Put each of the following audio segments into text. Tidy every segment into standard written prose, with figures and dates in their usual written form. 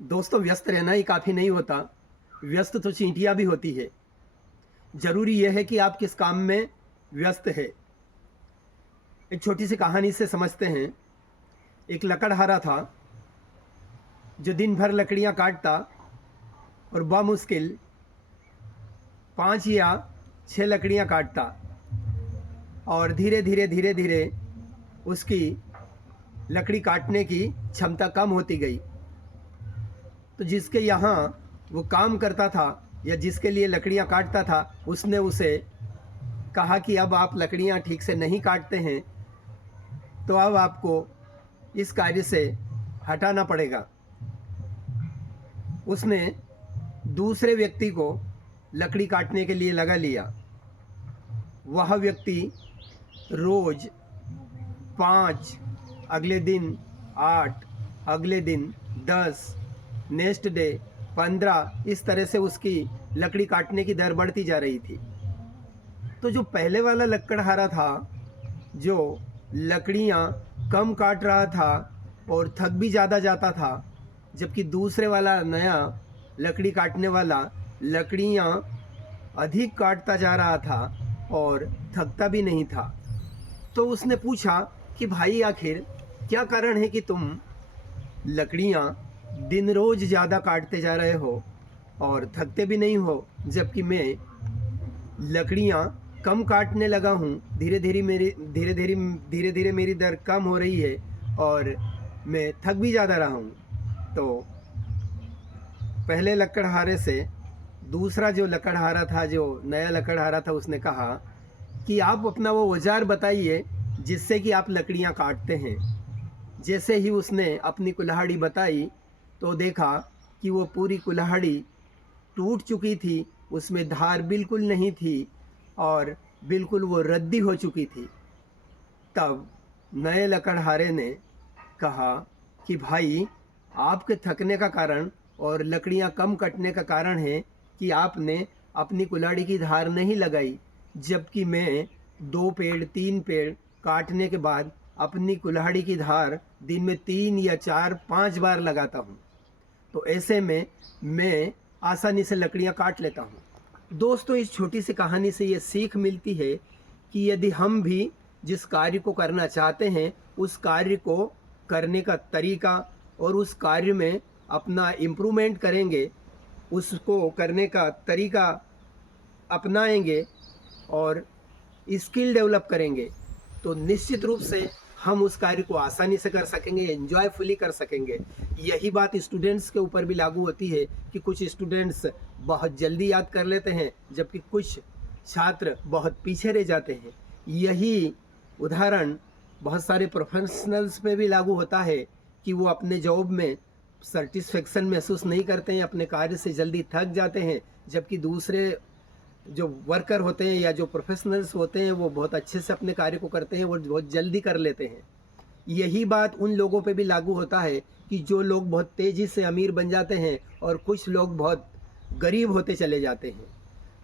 दोस्तों, व्यस्त रहना ही काफ़ी नहीं होता। व्यस्त तो चींटियाँ भी होती है। ज़रूरी यह है कि आप किस काम में व्यस्त है। एक छोटी सी कहानी से समझते हैं। एक लकड़हारा था जो दिन भर लकड़ियाँ काटता और बामुश्किल 5 या 6 लकड़ियाँ काटता, और धीरे धीरे उसकी लकड़ी काटने की क्षमता कम होती गई। तो जिसके यहाँ वो काम करता था या जिसके लिए लकड़ियाँ काटता था, उसने उसे कहा कि अब आप लकड़ियाँ ठीक से नहीं काटते हैं, तो अब आपको इस कार्य से हटाना पड़ेगा। उसने दूसरे व्यक्ति को लकड़ी काटने के लिए लगा लिया। वह व्यक्ति रोज 5, अगले दिन 8, अगले दिन 10, नेक्स्ट डे 15, इस तरह से उसकी लकड़ी काटने की दर बढ़ती जा रही थी। तो जो पहले वाला लकड़हारा था, जो लकड़ियाँ कम काट रहा था और थक भी ज़्यादा जाता था, जबकि दूसरे वाला नया लकड़ी काटने वाला लकड़ियाँ अधिक काटता जा रहा था और थकता भी नहीं था। तो उसने पूछा कि भाई, आखिर क्या कारण है कि तुम लकड़ियाँ दिन रोज ज़्यादा काटते जा रहे हो और थकते भी नहीं हो, जबकि मैं लकड़ियाँ कम काटने लगा हूँ। धीरे धीरे मेरी दर कम हो रही है और मैं थक भी ज़्यादा रहा हूँ। तो पहले लकड़हारे से दूसरा जो लकड़हारा था, जो नया लकड़हारा था, उसने कहा कि आप अपना वो औजार बताइए जिससे कि आप लकड़ियाँ काटते हैं। जैसे ही उसने अपनी कुल्हाड़ी बताई, तो देखा कि वो पूरी कुल्हाड़ी टूट चुकी थी, उसमें धार बिल्कुल नहीं थी और बिल्कुल वो रद्दी हो चुकी थी। तब नए लकड़हारे ने कहा कि भाई, आपके थकने का कारण और लकड़ियाँ कम कटने का कारण है कि आपने अपनी कुल्हाड़ी की धार नहीं लगाई, जबकि मैं 2 पेड़ 3 पेड़ काटने के बाद अपनी कुल्हाड़ी की धार दिन में 3 या 4 5 बार लगाता हूँ। तो ऐसे में मैं आसानी से लकड़ियाँ काट लेता हूँ। दोस्तों, इस छोटी सी कहानी से ये सीख मिलती है कि यदि हम भी जिस कार्य को करना चाहते हैं, उस कार्य को करने का तरीका और उस कार्य में अपना इम्प्रूवमेंट करेंगे, उसको करने का तरीका अपनाएंगे और स्किल डेवलप करेंगे, तो निश्चित रूप से हम उस कार्य को आसानी से कर सकेंगे, एंजॉयफुली कर सकेंगे। यही बात स्टूडेंट्स के ऊपर भी लागू होती है कि कुछ स्टूडेंट्स बहुत जल्दी याद कर लेते हैं, जबकि कुछ छात्र बहुत पीछे रह जाते हैं। यही उदाहरण बहुत सारे प्रोफेशनल्स पे भी लागू होता है कि वो अपने जॉब में सेटिस्फेक्शन महसूस नहीं करते हैं, अपने कार्य से जल्दी थक जाते हैं, जबकि दूसरे जो वर्कर होते हैं या जो प्रोफेशनल्स होते हैं, वो बहुत अच्छे से अपने कार्य को करते हैं, वो बहुत जल्दी कर लेते हैं। यही बात उन लोगों पे भी लागू होता है कि जो लोग बहुत तेज़ी से अमीर बन जाते हैं और कुछ लोग बहुत गरीब होते चले जाते हैं।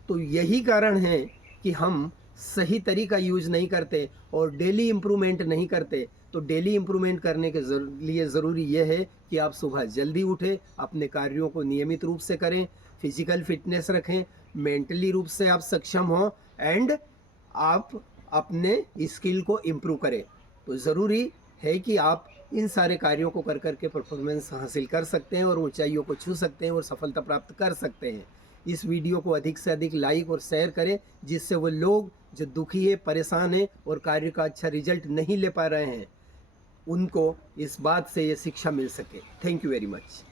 तो यही कारण है कि हम सही तरीका यूज़ नहीं करते और डेली इम्प्रूवमेंट नहीं करते। तो डेली इम्प्रूवमेंट करने के लिए ज़रूरी यह है कि आप सुबह जल्दी उठें, अपने कार्यों को नियमित रूप से करें, फिजिकल फिटनेस रखें, मेंटली रूप से आप सक्षम हों एंड आप अपने स्किल को इम्प्रूव करें। तो ज़रूरी है कि आप इन सारे कार्यों को कर कर के परफॉर्मेंस हासिल कर सकते हैं और ऊंचाइयों को छू सकते हैं और सफलता प्राप्त कर सकते हैं। इस वीडियो को अधिक से अधिक लाइक और शेयर करें, जिससे वो लोग जो दुखी है, परेशान है और कार्य का अच्छा रिजल्ट नहीं ले पा रहे हैं, उनको इस बात से ये शिक्षा मिल सके। Thank you very much.